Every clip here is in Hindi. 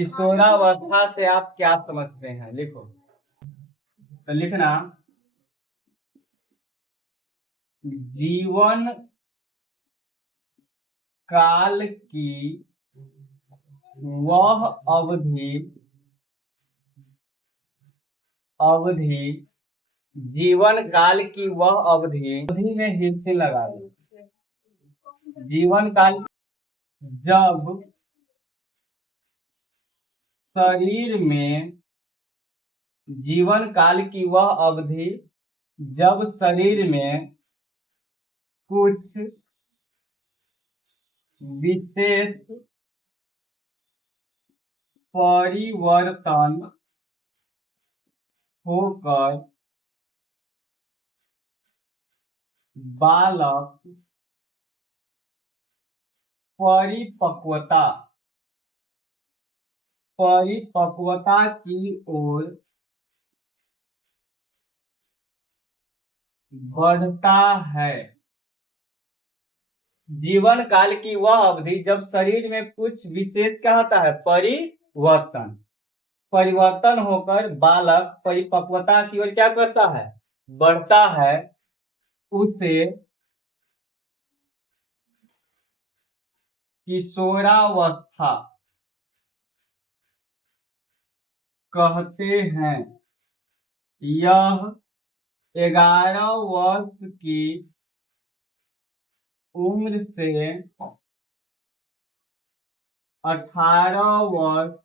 किशोरावस्था से आप क्या समझते हैं? लिखो। तो लिखना, जीवन काल की वह अवधि जीवन काल की वह अवधि में हिस्से लगा दो। जीवन काल जब शरीर में जीवन काल की वह अवधि जब शरीर में कुछ विशेष परिवर्तन होकर बालक परिपक्वता की ओर बढ़ता है। जीवन काल की वह अवधि जब शरीर में कुछ विशेष क्या होता है? परिवर्तन होकर बालक परिपक्वता की ओर क्या करता है? बढ़ता है। उसे किशोरावस्था कहते हैं। यह 11 वर्ष की उम्र से 18 वर्ष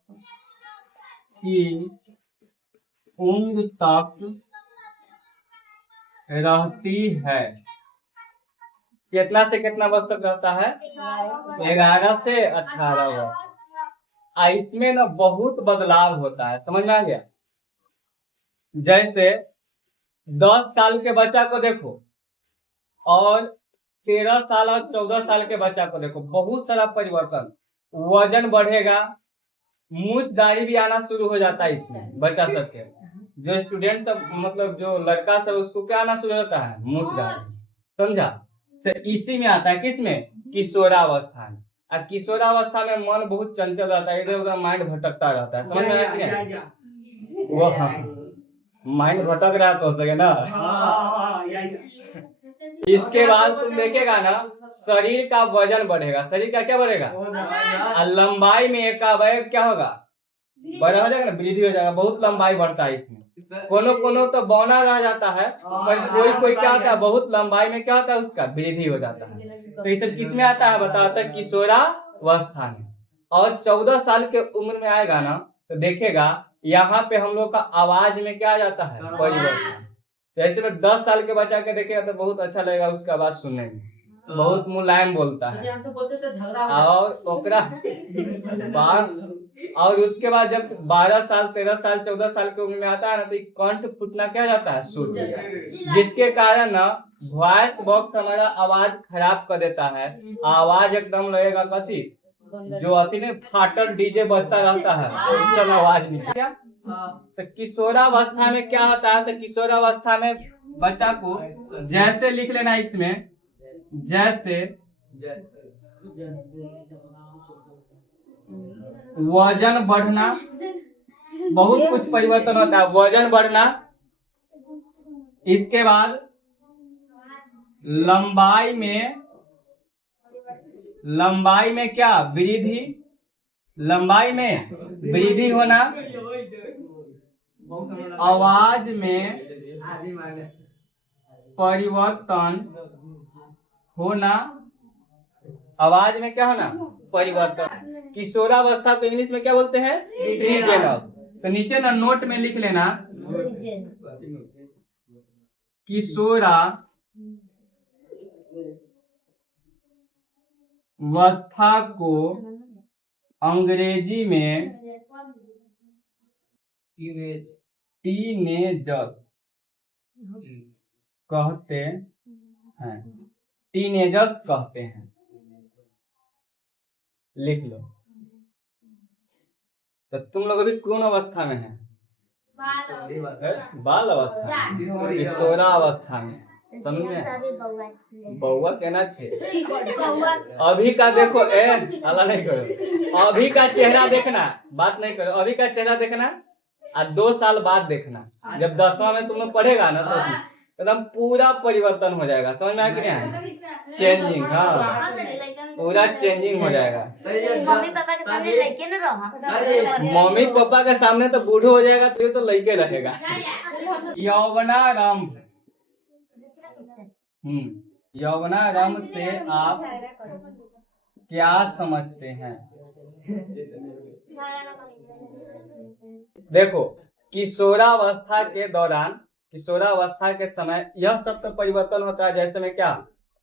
की उम्र तक रहती है। कितना से कितना वर्ष तक रहता है? 11 से 18 वर्ष। इसमें ना बहुत बदलाव होता है, समझ में आ गया? जैसे 10 साल के बच्चा को देखो और 13 साल और 14 साल के बच्चा को देखो, बहुत सारा परिवर्तन। वजन बढ़ेगा, मूछ दाढ़ी भी आना शुरू हो जाता है इसमें बच्चा सबके। जो स्टूडेंट सब मतलब जो लड़का सब उसको क्या आना शुरू होता है? मूछ दाढ़ी। समझा? तो इसी में आता है, किसमें? किशोरावस्था में। और किशोरावस्था में मन बहुत चंचल रहता है, इधर उधर माइंड भटकता रहता है। समझ में आया कि नहीं? वो माइंड भटक रहा तो हो सके ना। इसके बाद तुम देखेगा ना, शरीर का वजन बढ़ेगा। शरीर का क्या बढ़ेगा? और लंबाई में एक अवयव क्या होगा? बड़ा हो जाएगा ना, वृद्धि हो जाएगा। बहुत लंबाई बढ़ता है इसमें। कोनो तो बौना रह जाता है, पर कोई क्या होता है? बहुत लंबाई में क्या होता है? उसका वृद्धि हो जाता है। तो ये सब किसमें आता है? बताता है किशोरावस्था में। और 14 साल के उम्र में आएगा ना, तो देखेगा यहाँ पे हम लोग का आवाज में क्या आ जाता है? परिवर्तन। जैसे में 10 साल के बच्चा के देखेगा तो बहुत अच्छा लगेगा उसका आवाज सुनने में, बहुत मुलायम बोलता है। और ओकरा बास और उसके बाद जब 12 साल 13 साल 14 साल की उम्र में आता है ना, तो कंठ फूटना क्या जाता है? सूट जाता है। जिसके कारण ना वॉइस बॉक्स हमारा आवाज खराब कर देता है। आवाज एकदम लगेगा कथी जो अति ने फाटल डीजे बजता रहता है, इस समय आवाज निकल। तो किशोरावस्था में क्या होता है? तो किशोरावस्था में बच्चा को जैसे लिख लेना इसमें, जैसे वजन बढ़ना, बहुत कुछ परिवर्तन होता है। वजन बढ़ना, इसके बाद लंबाई में क्या? वृद्धि। लंबाई में वृद्धि होना, आवाज में परिवर्तन होना। आवाज में क्या होना? परिवर्तन। किशोरावस्था को इंग्लिश में क्या बोलते हैं? ट्रीजेनल। तो नीचे ना नोट में लिख लेना, किशोरावस्था को अंग्रेजी में टीनेजर कहते हैं। टीनेजर्स कहते हैं। लिख लो। तो तुम लोग अभी कौन अवस्था में है? बाल अवस्था, किशोरावस्था में। समझ में? बउआ कहना छे। अभी का देखो अला नहीं करो, अभी का चेहरा देखना, बात नहीं करो, अभी का चेहरा देखना और 2 साल बाद देखना। जब 10वां में तुम लोग पढ़ेगा ना तो एकदम पूरा परिवर्तन हो जाएगा। समझ में आया कि नहीं? चेंजिंग, हाँ पूरा चेंजिंग हो जाएगा। मम्मी पापा के सामने लड़के न रहो, मम्मी पापा के सामने तो बूढ़ो हो जाएगा, तो ये तो लड़के रहेगा। यौवनारंभ, यौवनारंभ से आप क्या समझते हैं? देखो, किशोरावस्था के दौरान, किशोरावस्था के समय यह सब तो परिवर्तन होता है। जैसे में क्या,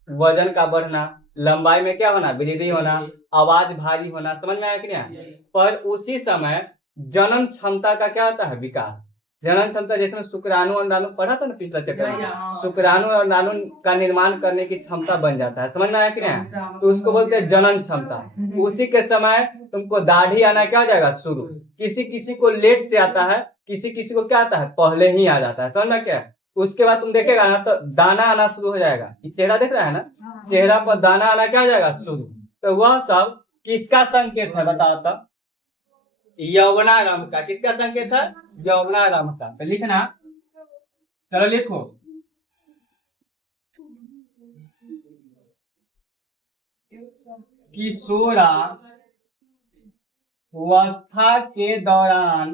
वजन का बढ़ना, लंबाई में क्या होना, वृद्धि होना, आवाज भारी होना। समझ में आया कि नहीं? पर उसी समय जनन क्षमता का क्या होता है, विकास। जनन क्षमता जैसे में शुक्राणु और अंडाणु पढ़ा था ना पिछला चैप्टर में, शुक्राणु और अंडाणु का निर्माण करने की क्षमता बन जाता है। समझ में आया कि नहीं? तो उसको बोलते हैं जनन क्षमता। उसी के समय तुमको दाढ़ी आना क्या हो जाएगा, शुरू। किसी किसी को लेट से आता है, किसी किसी को क्या आता है, पहले ही आ जाता है। समझ में क्या? उसके बाद तुम देखेगा ना तो दाना आना शुरू हो जाएगा। ये चेहरा देख रहा है ना, चेहरा पर दाना आना क्या हो जाएगा, शुरू। तो वह सब किसका संकेत है, बताओ तो? यौवनारंभ का। किसका संकेत है? यौवनारंभ का। तो लिखना, चलो लिखो। किशोरावस्था के दौरान,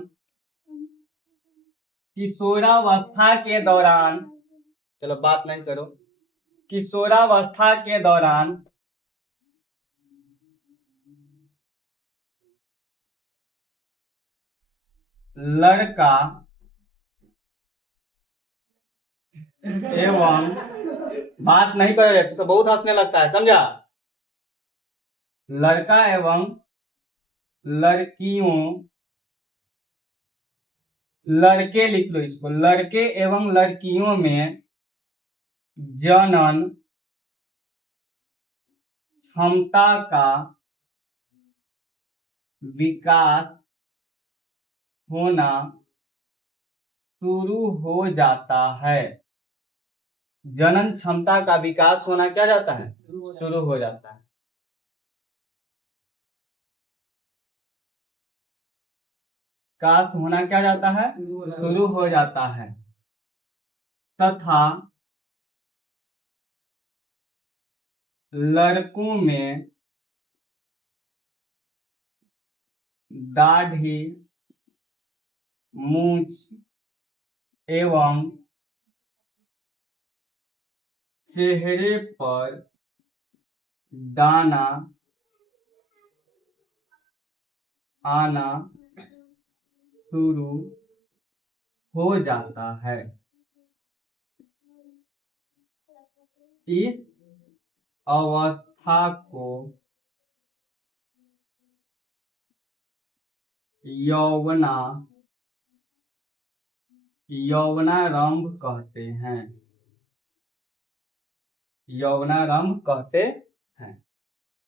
किशोरावस्था के दौरान, चलो बात नहीं करो, किशोरावस्था के दौरान लड़का एवं, बात नहीं करो तो बहुत हंसने लगता है, समझा? लड़का एवं लड़कियों, लड़के लिख लो इसको, लड़के एवं लड़कियों में जनन क्षमता का विकास होना शुरू हो जाता है। जनन क्षमता का विकास होना क्या जाता है, शुरू हो जाता है। विकास होना क्या जाता है, शुरू हो जाता है। तथा लड़कों में दाढ़ी, मूंछ एवं चेहरे पर दाना आना शुरू हो जाता है। इस अवस्था को यौवनारंभ कहते हैं। यौवनारंभ कहते